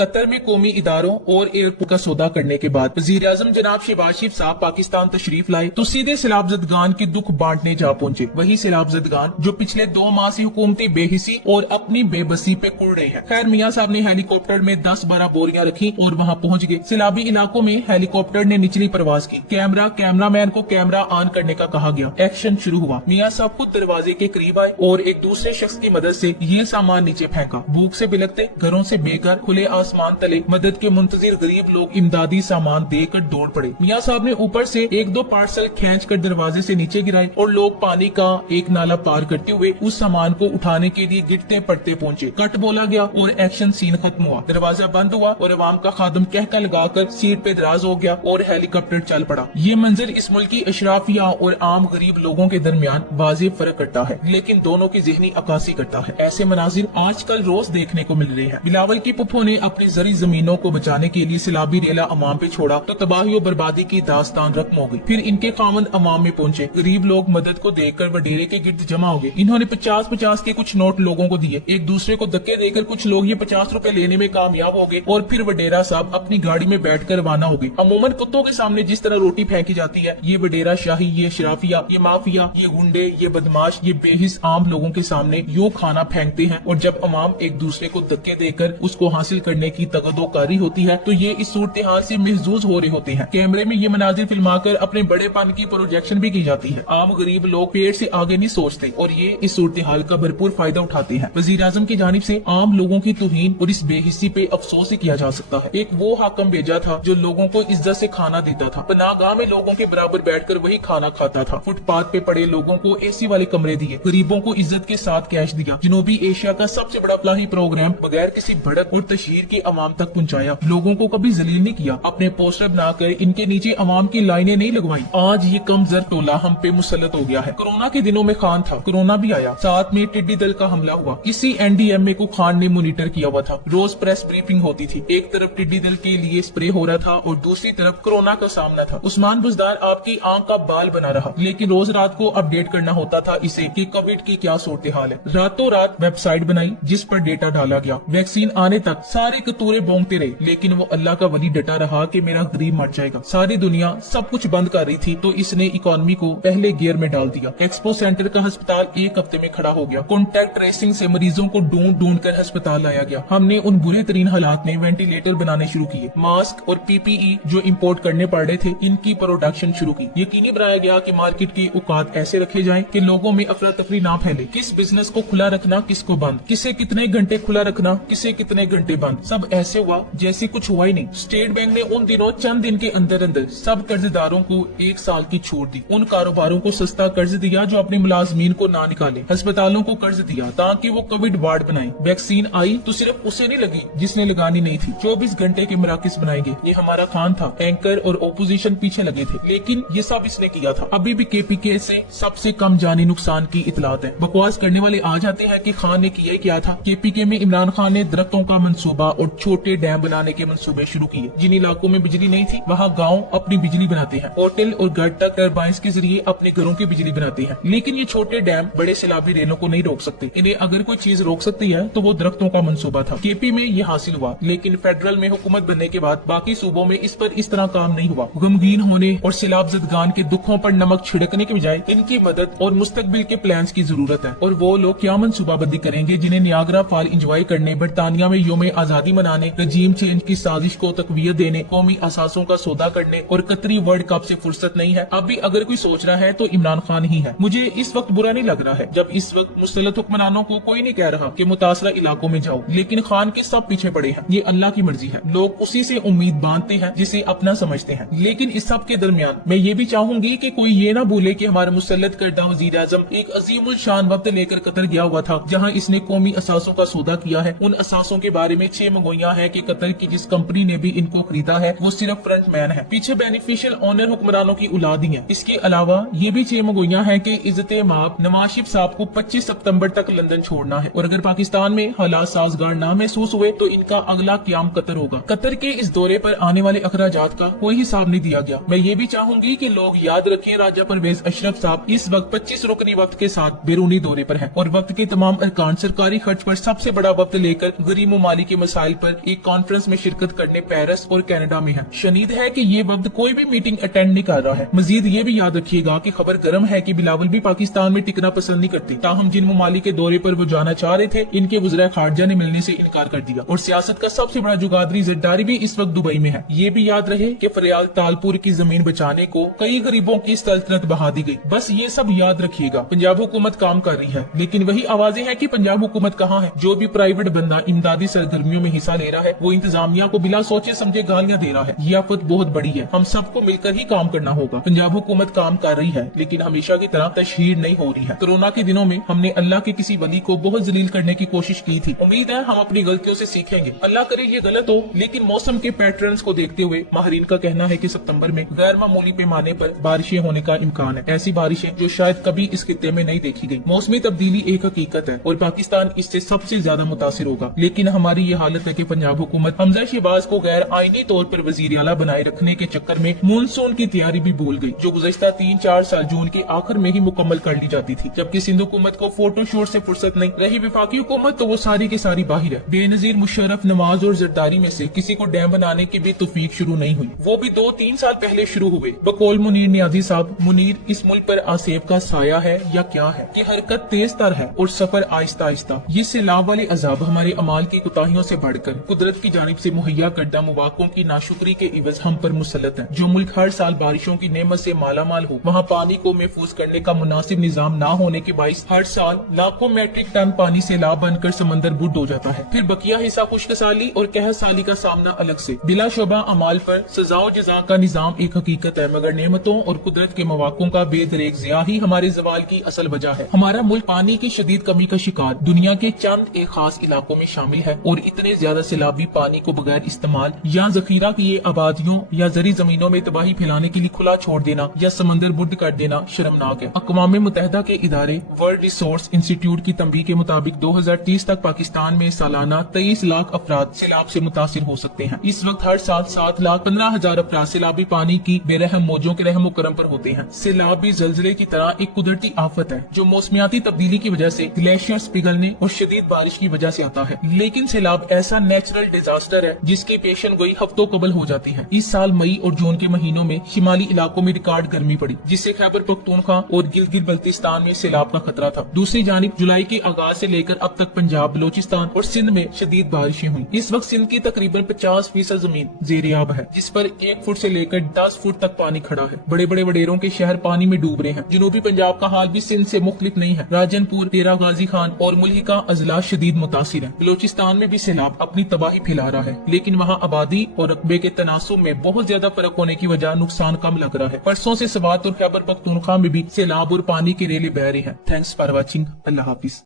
Qatar में कौमी इदारों और एयरपोर्ट का सौदा करने के बाद वज़ीर-ए-आज़म जनाब शहबाज शरीफ साहब पाकिस्तान तशरीफ लाए तो सीधे सैलाबजदगान के दुख बांटने जा पहुंचे। वही सैलाबजदगान जो पिछले 2 माह से हुकूमती बेहिसी और अपनी बेबसी पे कुड़ रहे हैं। खैर मियाँ साहब ने हेलीकॉप्टर में 10-12 बोरियां रखी और वहाँ पहुँच गए। सैलाबी इलाकों में हेलीकॉप्टर ने निचली परवाज की। कैमरामैन को कैमरा ऑन करने का कहा गया। एक्शन शुरू हुआ। मियाँ साहब खुद दरवाजे के करीब आए और एक दूसरे शख्स की मदद से ये सामान नीचे फेंका। भूख से बिलखते, घरों से बेघर, खुले आसमान तले मदद के मुंतजिर गरीब लोग इमदादी सामान देकर दौड़ पड़े। मियाँ साहब ने ऊपर से 1-2 पार्सल खींच कर दरवाजे से नीचे गिराए और लोग पानी का एक नाला पार करते हुए उस सामान को उठाने के लिए गिरते पड़ते पहुंचे। कट बोला गया और एक्शन सीन खत्म हुआ। दरवाजा बंद हुआ और अवाम का खादम कहका लगाकर सीट पे दराज हो गया और हेलीकॉप्टर चल पड़ा। ये मंजर इस मुल्क की अशराफिया और आम गरीब लोगों के दरमियान वाज़ेह फर्क करता है, लेकिन दोनों की ज़हनी अक्कासी करता है। ऐसे मनाजिर आजकल रोज देखने को मिल रहे हैं। बिलावल की पुप्पो ने अपनी जरी जमीनों को बचाने के लिए सैलाबी रेला अवाम पे छोड़ा तो तबाही और बर्बादी की दास्तान रकम हो गई। फिर इनके खामंद अवाम में पहुंचे। गरीब लोग मदद को देखकर वडेरे के गिर्द जमा हो गए। इन्होंने 50-50 के कुछ नोट लोगों को दिए। एक दूसरे को धक्के देकर कुछ लोग ये 50 रुपए लेने में कामयाब हो गए और फिर वडेरा साहब अपनी गाड़ी में बैठकर रवाना हो गए। अमूमन कुत्तों के सामने जिस तरह रोटी फेंकी जाती है, ये वडेरा शाही, ये शराफिया, ये माफिया, ये गुंडे, ये बदमाश, ये बेहिस आम लोगों के सामने यूं खाना फेंकते हैं। और जब अवाम एक दूसरे को धक्के देकर उसको हासिल करने की तगदोकारी होती है तो ये इस सूरत हाल से महजूज हो रहे होते हैं। कैमरे में ये मनाजिर फिल्माकर अपने बड़ेपन की प्रोजेक्शन भी की जाती है। आम गरीब लोग पेट से आगे नहीं सोचते और ये इस सूरत हाल का भरपूर फायदा उठाते हैं। वज़ीर-ए-आज़म की जानिब से आम लोगों की तौहीन और इस बेहिस्सी पे अफसोस ही किया जा सकता है। एक वो हाकम भेजा था जो लोगों को इज्जत से खाना देता था, पनाहगाह में लोगों के बराबर बैठकर वही खाना खाता था, फुटपाथ पे पड़े लोगों को एसी वाले कमरे दिए, गरीबों को इज्जत के साथ कैश दिया, जनूबी एशिया का सबसे बड़ा फलाही प्रोग्राम बगैर किसी भड़क और तशहीर के अवाम तक पहुंचाया। लोगों को कभी जलील नहीं किया, अपने पोस्टर बनाकर इनके नीचे अवाम की लाइनें नहीं लगवाई। आज ये कमजोर टोला हम पे मुसल्लत हो गया है। कोरोना के दिनों में खान था, कोरोना भी आया, साथ में टिड्डी दल का हमला हुआ। इसी NDMA को खान ने मॉनिटर किया हुआ था। रोज प्रेस ब्रीफिंग होती थी। एक तरफ टिड्डी दल के लिए स्प्रे हो रहा था और दूसरी तरफ कोरोना का सामना था। उस्मान बुजदार आपकी आंख का बाल बना रहा, लेकिन रोज रात को अपडेट करना होता था इसे कि कोविड की क्या सूरत हाल है। रातों रात वेबसाइट बनाई जिस पर डेटा डाला गया। वैक्सीन आने तक सारे कतूरे बोंगते रहे, लेकिन वो अल्लाह का वली डटा रहा कि मेरा गरीब मर जाएगा। सारी दुनिया सब कुछ बंद कर रही थी तो इसने इकोनॉमी को पहले गियर में डाल दिया। एक्सपो सेंटर का अस्पताल 1 हफ्ते में खड़ा हो गया। कॉन्टैक्ट ट्रेसिंग से मरीजों को ढूंढ कर अस्पताल लाया गया। हमने उन बुरे तरीन हालात में वेंटिलेटर बनाने शुरू किए। मास्क और PPE जो इम्पोर्ट करने पड़ रहे थे, इनकी प्रोडक्शन शुरू की। यकीनी बनाया गया कि मार्केट की औकात ऐसे रखे जाएं कि लोगों में अफरा तफरी ना फैले। किस बिजनेस को खुला रखना, किसको बंद, किसे कितने घंटे खुला रखना, किसे कितने घंटे बंद, सब ऐसे हुआ जैसे कुछ हुआ ही नहीं। स्टेट बैंक ने उन दिनों चंद दिन के अंदर अंदर सब कर्जदारों को 1 साल की छूट दी। उन कारोबारों को सस्ता कर्ज दिया जो अपने मुलाजमीन को ना निकाले। अस्पतालों को कर्ज दिया ताकि वो कोविड वार्ड बनाए। वैक्सीन आई तो सिर्फ उसे नहीं लगी जिसने लगानी नहीं थी। 24 घंटे के मराकज बनाएंगे। ये हमारा खान था। एंकर और ओपोजिशन पीछे लगे थे, लेकिन ये सब इसने किया था। अभी भी KPK से सबसे कम जानी नुकसान की इतलात है। बकवास करने वाले आ जाते हैं कि खान ने किया क्या था। KPK में इमरान खान ने दरख्तों का मंसूबा और छोटे डैम बनाने के मंसूबे शुरू किए। जिन इलाकों में बिजली नहीं थी वहाँ गाँव अपनी बिजली बनाते हैं। होटल और घर तक टरबाइंस के जरिए अपने घरों की बिजली बनाते हैं। लेकिन ये छोटे डैम बड़े सैलाबी रेलों को नहीं रोक सकते। इन्हें अगर कोई चीज रोक सकती है तो वो दरख्तों का मंसूबा था। KP में ये हासिल हुआ, लेकिन फेडरल में हुकूमत बनने के बाद बाकी सूबों में इस पर इस तरह काम नहीं हुआ। गमगीन होने और सैलाबजदगान के दुखों पर नमक छिड़कने के बजाय इनकी मदद और मुस्तकबिल के प्लान्स की जरूरत है। और वो लोग क्या मंसूबाबंदी करेंगे जिन्हें नियाग्रा फॉल इंजॉय करने, बरतानिया में यौम आजादी मनाने, रजीम चेंज की साजिश को तकवीयत देने, कौमी असासों का सौदा करने और कतरी वर्ल्ड कप से फुर्सत नहीं है। अब भी अगर कोई सोच रहा है तो इमरान खान ही है। मुझे इस वक्त बुरा नहीं लग रहा है जब इस वक्त मुसल्लत हुक्मरानों को कोई नहीं कह रहा कि मुतासरा इलाकों में जाओ, लेकिन खान के सब पीछे पड़े हैं। ये अल्लाह की मर्जी है। लोग उसी से उम्मीद बांधते हैं जिसे अपना समझते हैं। लेकिन इस सब के दरमियान मैं ये भी चाहूंगी कि कोई ये ना भूले कि हमारा मुसल्लत करदा वज़ीर-ए-आज़म एक अजीमुल शान वक्त लेकर कतर गया हुआ था, जहाँ इसने कौमी असासों का सौदा किया है। उन असासों के बारे में 6 मंगोइयां है कि कतर की जिस कंपनी ने भी इनको खरीदा है वो सिर्फ फ्रंट मैन है, पीछे बेनिफिशियल ऑनर हुक्मरानों की औलाद ही है। इसके अलावा ये भी 6 मंगोइयां है कि इज़्ज़त-ए-माब नवाज शरीफ साहब को 25 सितंबर तक लंदन छोड़ना है और अगर पाकिस्तान में हालात साजगार ना महसूस हुए तो इनका अगला क्याम कतर होगा। कतर के इस दौरे पर आने वाले अखराजात का कोई हिसाब नहीं दिया गया। मैं ये भी चाहूंगी कि लोग याद रखें राजा परवेज अशरफ साहब इस वक्त 25 रुकनी वक्त के साथ बैरूनी दौरे पर है और वक्त के तमाम अरकान सरकारी खर्च पर सबसे बड़ा वक्त लेकर गरीब ममालिक के मसाइल मसाइल पर एक कॉन्फ्रेंस में शिरकत करने पेरिस और कनाडा में है। शनीद है कि ये वक्त कोई भी मीटिंग अटेंड नहीं कर रहा है। मजीद ये भी याद रखिएगा कि खबर गर्म है कि बिलावल भी पाकिस्तान में टिकना पसंद नहीं करती। ताहम जिन ममालिक के दौरे पर वो जाना चाह रहे थे, इनके वज़ीर खारजा ने मिलने से इनकार कर दिया और सियासत का सबसे बड़ा जुगादरी ज़रदारी भी इस वक्त दुबई में है। ये भी याद रहे कि फरियाल तालपुर की जमीन बचाने को कई गरीबों की सल्तनत बहा दी गई। बस ये सब याद रखिएगा। पंजाब हुकूमत काम कर रही है, लेकिन वही आवाजें हैं कि पंजाब हुकूमत कहाँ है। जो भी प्राइवेट बंदा इमदादी सरगर्मियों में हिस्सा ले रहा है, वो इंतजामिया को बिला सोचे समझे गालियां दे रहा है। ये आफत बहुत बड़ी है, हम सबको मिलकर ही काम करना होगा। पंजाब हुकूमत काम कर रही है, लेकिन हमेशा की तरह तशहीर नहीं हो रही है। कोरोना के दिनों में हमने अल्लाह के किसी वली को बहुत जलील करने की कोशिश की थी। उम्मीद है हम अपनी गलतियों से सीखेंगे। अल्लाह करे ये गलत हो, लेकिन मौसम के पैटर्न्स को देखते हुए माहिरीन का कहना है कि सितंबर में गैर मामूली पैमाने पर बारिशें होने का इम्कान है। ऐसी बारिशें जो शायद कभी इस खित्ते में नहीं देखी गई। मौसमी तब्दीली एक हकीकत है और पाकिस्तान इससे सबसे ज्यादा मुतासिर होगा। लेकिन हमारी ये हालत है कि पंजाब हुकूमत हमजा शहबाज को गैर आईनी तौर पर वजीर आला बनाए रखने के चक्कर में मानसून की तैयारी भी भूल गई, जो गुज़श्ता 3-4 साल जून के आखिर में ही मुकम्मल कर ली जाती थी। जबकि सिंध हुकूमत को फोटो शूट से फुर्सत नहीं रही। वफाकी हुकूमत तो वो सारी की सारी बाहर है। बेनजीर मुशर्रफ, नवाज और जरदारी में से किसी को डैम बनाने की भी तौफीक शुरू नहीं हुई, वो भी 2-3 साल पहले शुरू हुए। बकौल मुनीर नियाजी साहब, मुनीर इस मुल्क पर आसेब का साया है या क्या है कि हरकत तेज तर है और सफर आहिस्ता आहिस्ता। ये सैलाब वाले अजाब हमारे अमाल की कोताहियों से बढ़कर कुदरत की जानिब से मुहैया करदा मौक़ों की नाशुक्री के इवज हम पर मुसल्लत है। जो मुल्क हर साल बारिशों की नेमत से मालामाल हो, वहाँ पानी को महफूज करने का मुनासिब निजाम न होने के बाइस हर साल लाखों मैट्रिक टन पानी सैलाब बनकर समंदर बुड हो जाता है। फिर बकिया हिस्सा खुश्क साली और कहर साली का सामना अलग से। बिला शोबा अमाल पर सजा और जजा का निजाम एक हकीकत है, मगर नेमतों और कुदरत के मौक़ों का बेदरेक ज़िया ही हमारे जवाल की असल वजह है। हमारा मुल्क पानी की शदीद कमी का शिकार दुनिया के चंद एक खास इलाकों में शामिल है और इतने ज्यादा सैलाबी पानी को बगैर इस्तेमाल या जखीरा किए आबादियों या जरी जमीनों में तबाही फैलाने के लिए खुला छोड़ देना या समंदर बुर्द कर देना शर्मनाक है। अक़वाम मुत्तहिदा के इदारे वर्ल्ड रिसोर्स इंस्टीट्यूट की तंबीह के मुताबिक 2030 तक पाकिस्तान में सालाना 23 लाख अफराद सैलाब से मुतासिर हो सकते हैं। इस वक्त हर साल 7,15,000 अफराद सैलाबी पानी की बेरहम मौजों के रहम करम पर होते हैं। सैलाब भी जल्जले की तरह एक कुदरती आफत है जो मौसमियाती तब्दीली की वजह से ग्लेशियर्स पिघलने और शदीद बारिश की वजह से आता है। लेकिन सैलाब ऐसा नेचुरल डिजास्टर है जिसकी पेशन गोई हफ्तों कबल हो जाती है। इस साल मई और जून के महीनों में शिमाली इलाकों में रिकॉर्ड गर्मी पड़ी, जिससे खैबर पख्तूनख्वा और गिलगित बल्तिस्तान में सैलाब का खतरा था। दूसरी जानिब जुलाई के आगाज से लेकर अब तक पंजाब, बलोचिस्तान और सिंध में शदीद बारिशें हुई। इस वक्त सिंध की तकरीबन 50% जमीन ज़ेर-ए-आब है, जिस पर 1 फुट से लेकर 10 फुट तक पानी खड़ा है। बड़े बड़े वडेरों के शहर पानी में डूब रहे हैं। जनूबी पंजाब का हाल भी सिंध से मुख्तलिफ नहीं है। राजनपुर, तेरा गाजी खान और मुल्हिका अजला शदीद मुतासिर है। बलोचिस्तान में भी सैलाब अपनी तबाही फैला रहा है, लेकिन वहाँ आबादी और रकबे के तनासुब में बहुत ज्यादा फर्क होने की वजह नुकसान कम लग रहा है। परसों से स्वात और खैबर पख्तूनख्वा में भी सैलाब और पानी के रेले बह रहे हैं। Thanks for watching. Allah Hafiz.